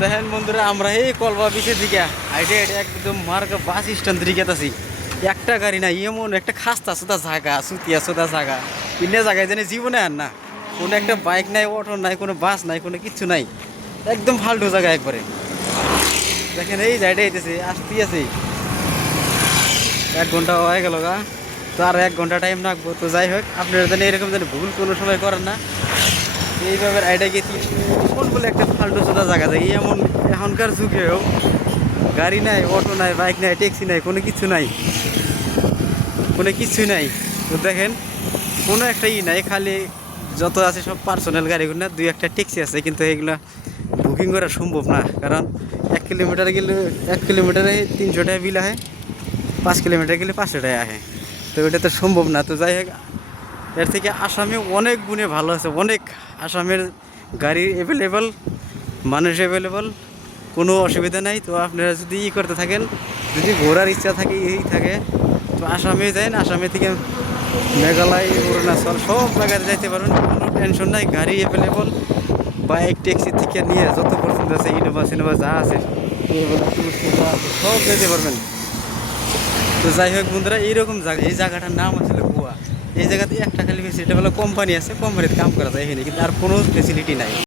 দেখেন বন্ধুরা, আমরা এই কলবা বিচের দিকে হাইটে হাইটে একদম মার্কা বাস স্ট্যান্ড দিকে আছি। একটা গাড়ি নাই, এমন একটা খাস্তা সুতা জায়গা, সুতিয়া সুতা জায়গা, ইন্ডিয়া জায়গায় জানি জীবনে আর না। কোনো একটা বাইক নাই, অটো নাই, কোনো বাস নাই, কোনো কিচ্ছু নাই, একদম ফালতু জায়গা একবারে। দেখেন এই জায়গাটা হইতেছে, আসতেই আছে 1 ঘন্টা হয়ে গেল গা, তো আর 1 ঘন্টা টাইম রাখবো। তো যাই হোক, আপনারা জানি এরকম জানি ভুল কোনো সময় করেন না। এইভাবে আইডা গেছি কোন বলে একটা ফালতু চোদা জায়গা যায় এমন। এখনকার যুগেও গাড়ি নাই, অটো নাই, বাইক নাই, ট্যাক্সি নাই, কোনো কিছু নাই, কোনো কিছুই নাই। তো দেখেন কোনো একটা নাই, খালি যত আছে সব পার্সোনাল গাড়িগুলো, না 2-1টা ট্যাক্সি আছে, কিন্তু এগুলো বুকিং করা সম্ভব না। কারণ 1 কিলোমিটার গেলে 1 কিলোমিটারে 300 টাকা বিল আহে, 5 কিলোমিটার গেলে 500 টাকা আহে। তো ওটা তো সম্ভব না। তো যাই হোক, এর থেকে আসামে অনেক গুণে ভালো আছে, অনেক। আসামের গাড়ি অ্যাভেলেবল, মানুষ অ্যাভেলেবল, কোনো অসুবিধা নাই। তো আপনারা যদি করতে থাকেন, যদি ঘোরার ইচ্ছা থাকে, এই থাকে, তো আসামে যান। আসামে থেকে মেঘালয়, অরুণাচল সব জায়গায় যাইতে পারবেন, কোনো টেনশন নাই। গাড়ি অ্যাভেলেবল, বাইক ট্যাক্সি থেকে নিয়ে যত পছন্দ আছে, ইনোভা সিনোভা যা আছে, সব যেতে পারবেন। তো যাই হোক বন্ধুরা, এইরকম জায়গা, এই জায়গাটার নাম আসলে গোয়া। এই জায়গাতে একটা খালি ফেসিলিটি বলে কোম্পানি আছে, কোম্পানিতে কাম করা যায় এখানে, কিন্তু আর কোনো ফেসিলিটি নাই।